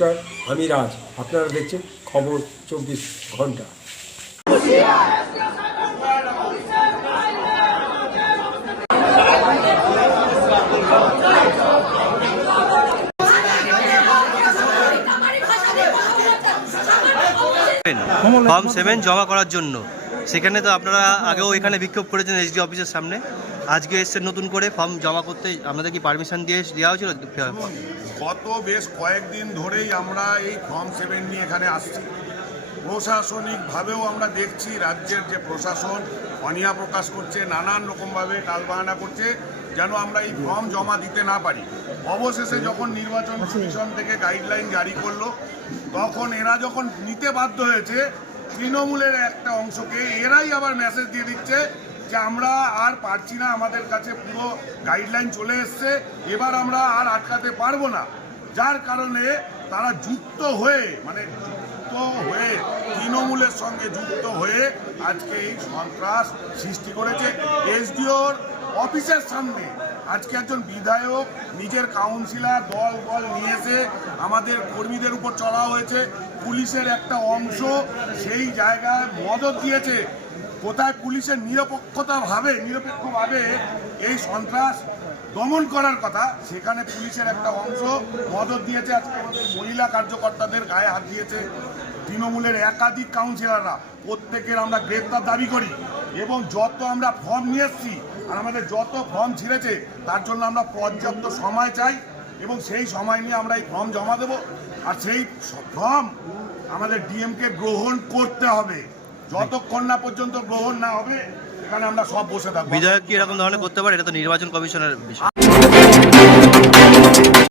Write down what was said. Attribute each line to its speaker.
Speaker 1: নমস্কার আমি রাজ। আপনারা দেখছেন খবর চব্বিশ ঘণ্টা।
Speaker 2: ফর্ম সেভেন জমা করার জন্য। সেখানে তো আপনারা আগেও এখানে বিক্ষোভ করেছেন এসডি অফিসের সামনে। আজকে এসছেন নতুন করে ফর্ম জমা করতে, আপনাদের কি পারমিশন দিয়ে দেওয়া হয়েছিল?
Speaker 3: গত বেশ কয়েকদিন ধরেই আমরা এই ফর্ম সেভেন নিয়ে এখানে আসছি। প্রশাসনিকভাবেও আমরা দেখছি রাজ্যের যে প্রশাসন অনিয়া প্রকাশ করছে, নানান রকমভাবে টালবাহানা করছে, যেন আমরা এই ফর্ম জমা দিতে না পারি। অবশেষে যখন নির্বাচন কমিশন থেকে গাইডলাইন জারি করল, তখন এরা যখন নিতে বাধ্য হয়েছে তৃণমূলের একটা অংশকে। এরাই আবার মেসেজ দিয়ে দিচ্ছে যে আমরা আর পারছি না, আমাদের কাছে পুরো গাইডলাইন চলে এসছে, এবার আমরা আর আটকাতে পারব না। যার কারণে তারা যুক্ত হয়ে মানে যুক্ত হয়ে তৃণমূলের সঙ্গে যুক্ত হয়ে আজকে এই সন্ত্রাস সৃষ্টি করেছে। এসডিওর অফিসের সামনে আজকে একজন বিধায়ক, নিজের কাউন্সিলার দল বল নিয়ে এসে আমাদের কর্মীদের উপর চড়া হয়েছে। পুলিশের একটা অংশ সেই জায়গায় মদত দিয়েছে। কোথায় পুলিশের নিরপেক্ষতা ভাবে নিরপেক্ষভাবে এই সন্ত্রাস দমন করার কথা, সেখানে পুলিশের একটা অংশ মদত দিয়েছে। আজকে আমাদের মহিলা কার্যকর্তাদের গায়ে হাত দিয়েছে। তৃণমূলের একাধিক কাউন্সিলররা প্রত্যেকের আমরা গ্রেপ্তার দাবি করি এবং যত আমরা ফর্ম নিয়ে এসেছি আর আমাদের যত ফর্ম ছিঁড়েছে, তার জন্য আমরা পর্যাপ্ত সময় চাই এবং সেই সময় নিয়ে আমরা এই ফর্ম জমা দেব। আর সেই ফর্ম আমাদের ডিএমকে গ্রহণ করতে হবে। যতক্ষণ না পর্যন্ত গ্রহণ না হবে, এখানে আমরা সব বসে থাকব।
Speaker 2: বিধায়ক কি এরকম ধরনের করতে পারে? এটা তো নির্বাচন কমিশনের বিষয়।